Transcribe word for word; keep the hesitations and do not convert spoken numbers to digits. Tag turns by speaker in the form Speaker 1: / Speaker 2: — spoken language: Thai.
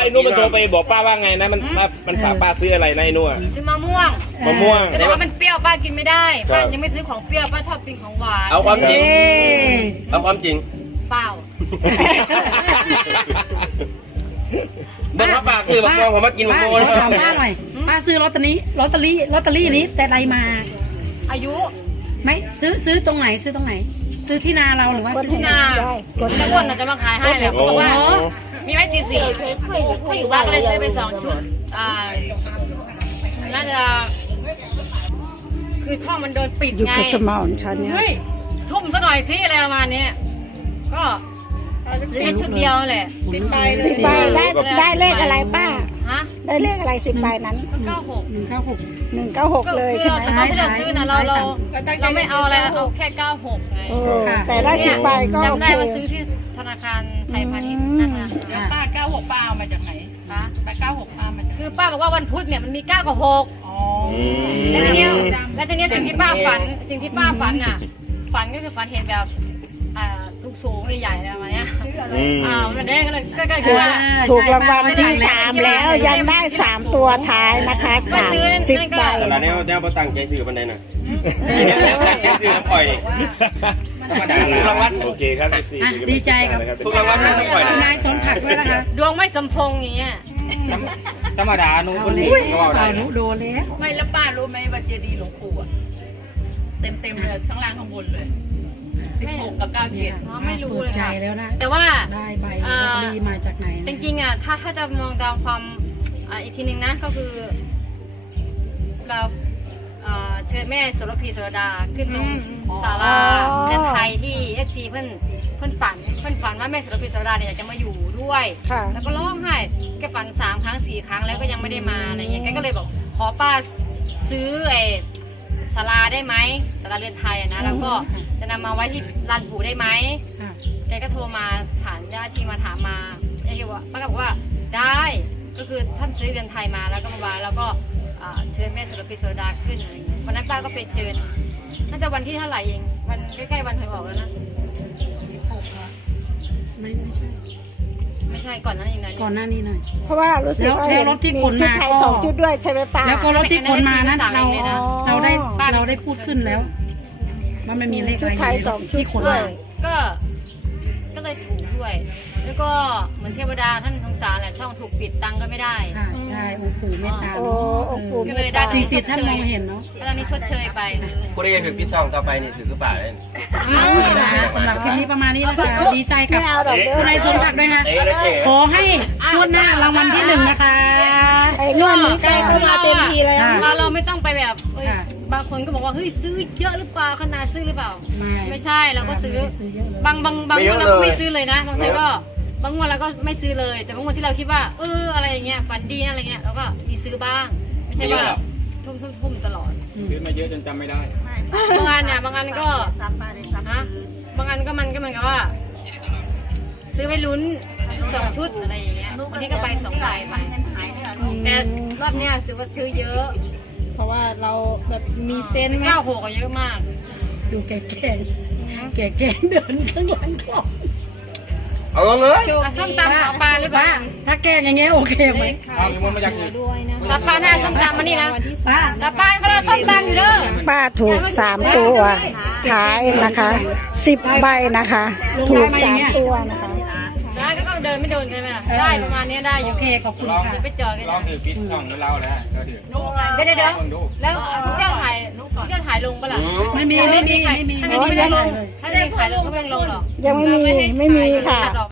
Speaker 1: อ้นุ่มมันโทรไปบอกป้าว่าไงนะมันมันฝากป้าซื้ออะไรนะไอ้นุ่ม
Speaker 2: ซื้อมะม่วง
Speaker 1: มะม่วง
Speaker 2: แต่ว่ามันเปรี้ยวป้ากินไม่ได้ป้ายังไม่ซื้อของเปรี้ยวป้าชอบกินของหวาน
Speaker 3: เอาความจริงเอาความจริง
Speaker 2: เปล่า
Speaker 3: บนพระปากคือมะม่วงผมมากินมะม่วงแล้ว
Speaker 4: ถามป้าหน่อยป้าซื้อลอตเตอรี่ลอตเตอรี่ลอตเตอรี่นี้แต่ไรมา
Speaker 2: อายุ
Speaker 4: ไม่ซื้อซื้อตรงไหนซื้อตรงไหนซื้อที่นาเราหรือว่าซื้อ
Speaker 2: ที่นาแต่อ้วนอาจจะมาขายให้แหละเพราะว่ามีไว้สี่สี่ป้าก็เลยซื้อไปสองชุดอ่าน่าจะคือช่องมันโดนปิดไงอยู่กับสมองฉันเนี่ยเฮ้ยทุ่มซะหน่อยสิอะไรประมาณนี้ก็ซื้อแค่ชุดเดียวแหละสิบใบ
Speaker 5: สิบใบได้ได้เลขอะไรป้า
Speaker 2: ฮะ
Speaker 5: ได้เลขอะไรสิบใบนั้น
Speaker 2: เก้าหก
Speaker 4: หนึ่งเก้าหก
Speaker 5: หนึ่งเก้าหกเลยใช่ไหม
Speaker 2: เราเราซื้อนะเราเราเราไม่เอาอะไรเอาแค่เก้าหกไง
Speaker 5: แต่ได้สิบใบก็
Speaker 2: จำได้ว่าซื้อที่ธนาคารไทยพาณิชย์นะคะ
Speaker 6: แล้วป้าเก้าหกป้าเอามาจากไหน
Speaker 2: คะ
Speaker 6: ป้าเก้าหกป้ามาจาก
Speaker 2: คือป้าบอกว่าวันพุธเนี่ยมันมีเก้ากับหกแล้วทีนี้แล้วทีนี้สิ่งที่ป้าฝันสิ่งที่ป้าฝันน่ะฝันก็คือฝันเห็นแบบสูงสูงใหญ่ๆอะไรประมาณนี้อ่าวันนี้ก็เลยก็คือว่า
Speaker 5: ถูกรางวัลที่สามแล้วยังได้สามตัวท้ายนะคะสามสิบใบ
Speaker 3: ขนาดนี้แนวตั้งใจซื้อปันใดนะตั้งใจซื้อปล่อยธรรมดาถูกรางวัล
Speaker 1: โอเคครับสิบสี่
Speaker 4: ดีใจครับ
Speaker 3: ถูกรางวัลไม่ปล่อย
Speaker 4: นายสนผักด้วยนะคะ
Speaker 2: ดวงไม่สมพงษ์อย่างเงี้ย
Speaker 3: ธรรมดาหนูคนนี้ก็ว่าได้
Speaker 4: หนูโดนแล้ว
Speaker 6: ไม่แล้วป้ารู้ไหมว่าเจดีย์หลวงปู่เต็มเต็มเลยทั้งล่างข้างบนเลยสิบหกกับเก้าเจ็ด
Speaker 2: ไม่รู้เลย
Speaker 4: ใจแล้วนะ
Speaker 2: แต่ว่า
Speaker 4: ได้ใบลอตเตอรี่มาจากไหน
Speaker 2: จริงๆอ่ะถ้าถ้าจะมองตามความอีกทีหนึ่งนะก็คือเราเชิญแม่สุรพีสุรดาขึ้นตรงศาลาเดินไทยที่เอฟซีเพื่อนเพื่อนฝันเพื่อนฝันว่าแม่สุรพีสุรดาเนี่ยจะมาอยู่ด้วยแล้วก็ร้องไห้แกฝันสามครั้งสี่ครั้งแล้วก็ยังไม่ได้มาอะไรเงี้ยแกก็เลยบอกขอป้าซื้อไอ้ศาลาได้ไหมศาลาเรือนไทยนะแล้วก็จะนำมาไว้ที่ลานปู่ได้ไหมแกก็โทรมาถามญาติชีมาถามมาแกบอกว่าป้าก็บอกว่าได้ก็คือท่านซื้อเรือนไทยมาแล้วก็มาวางแล้วก็เชิญแม่สุรพีสุรดาขึ้นอะไรอย่างเงี้ยวันนั้นป้าก็ไปเชิญน่าจะวันที่เท่าไหร่เองวันใกล้ๆวันหวยออกแล้วนะสิบหกเหรอ
Speaker 4: ไม่ไม่ใช่
Speaker 2: ไม่ใช่ก่อนนั้นอีกหน่อย
Speaker 4: ก่อนหน้านี้หน่อย
Speaker 5: เพราะว่ารู้สึกว่า
Speaker 4: แล้วรถที่ขนมา
Speaker 5: ไทยสองชุดด้วยใช่ไหมป้า
Speaker 4: แล้วก็รถที่ขนมานั้นเราเราได้เราได้พูดขึ้นแล้วมันไม่มีเลขอะไร
Speaker 5: ไทยสองชุด
Speaker 4: ที่ขนมา
Speaker 2: ก็ก็เลยถูกด้วยแล้วก็เหมือนเทวดาท่านสงสารแหละช่องถูกปิดตังก็ไม่ได้
Speaker 4: ใช่องค์ปู่เมตตา
Speaker 2: ก็เลยได้
Speaker 4: สี่สิบท่านมองเห็นเนาะ
Speaker 2: ตอนนี้ชดเชยไป
Speaker 3: ผู้ใดจะถือปิดช่องต่อไปนี่ถือกระเป๋าเลย
Speaker 4: สำหรับคลิปนี้ประมาณนี้นะคะดีใจกับนายสมผักด้วยนะขอให้งวดหน้ารางวัลที่หนึ่งนะคะ
Speaker 5: งวดนี้ก็เข้ามาเต็มทีแล้ว
Speaker 2: เราเราไม่ต้องไปแบบบางคนก็บอกว่าเฮ้ยซื้อเยอะหรือเปล่าขนาดซื้อหรือเปล่าไม่ใช่เราก็ซื้อบางบางบางวันเราก็ไม่ซื้อเลยนะบางทีก็บางวันเราก็ไม่ซื้อเลยแต่บางวันที่เราคิดว่าเอออะไรอย่างเงี้ยฝันดีอะไรเงี้ยเราก็มีซื้อบ้างไม่ใช่ว่าทุ่มทุ่มทุ่มตลอด
Speaker 3: ซื้อมาเยอะจนจำไม่ได้
Speaker 2: บางงานเนี่ยบางงานก็ฮะบางงานก็มันก็เหมือนกับว่าซื้อไปลุ้นสองชุดอะไรอย่างเงี้ยบางทีก็ไปสองใบไปแต่รอบเนี้ยซื้อว่าซื้อเยอะ
Speaker 5: เพราะว่าเราแบบมีเซน
Speaker 2: เก้าหกก็เยอะมาก
Speaker 4: ดูแก่แก่แก่แก่เดินข้างหลังกล่อง
Speaker 3: เอาลงเลย
Speaker 2: ส้มตำสาวปลาหรือเปล่า
Speaker 4: ถ้าแก่อย่างเงี้ยโอเคไหม
Speaker 3: เอาอยู่มันมาจากไหน
Speaker 2: สาวปลาหน้าส้มตำมานี่นะป้าสาวปลาก็เราส้มตำอยู่เด้อ
Speaker 5: ป้าถูกสามตัวท้ายนะคะสิบใบนะคะถูกสามตัวนะคะ
Speaker 2: ได้ก็เดินไม่โดนใช่ไหมได้ประมาณนี้ได้โอเค
Speaker 4: ขอบคุณค่ะ
Speaker 2: ไปเจอกัน
Speaker 3: ลองถือปิดช่องแล้วแล้วก็ถือ
Speaker 2: เดี๋ยวเดี๋ยวแล้วทุกเจ้าถ่ายทุกเจ้าถ่ายลงปะล่ะ
Speaker 4: ไม่มีไม่มีไม่มี
Speaker 2: ถ้าไม่มีถ่ายลงถ้าไม่มีถ่ายลงก็ไม่ลงหรอก
Speaker 5: ยังไม่มีไม่มีค่ะ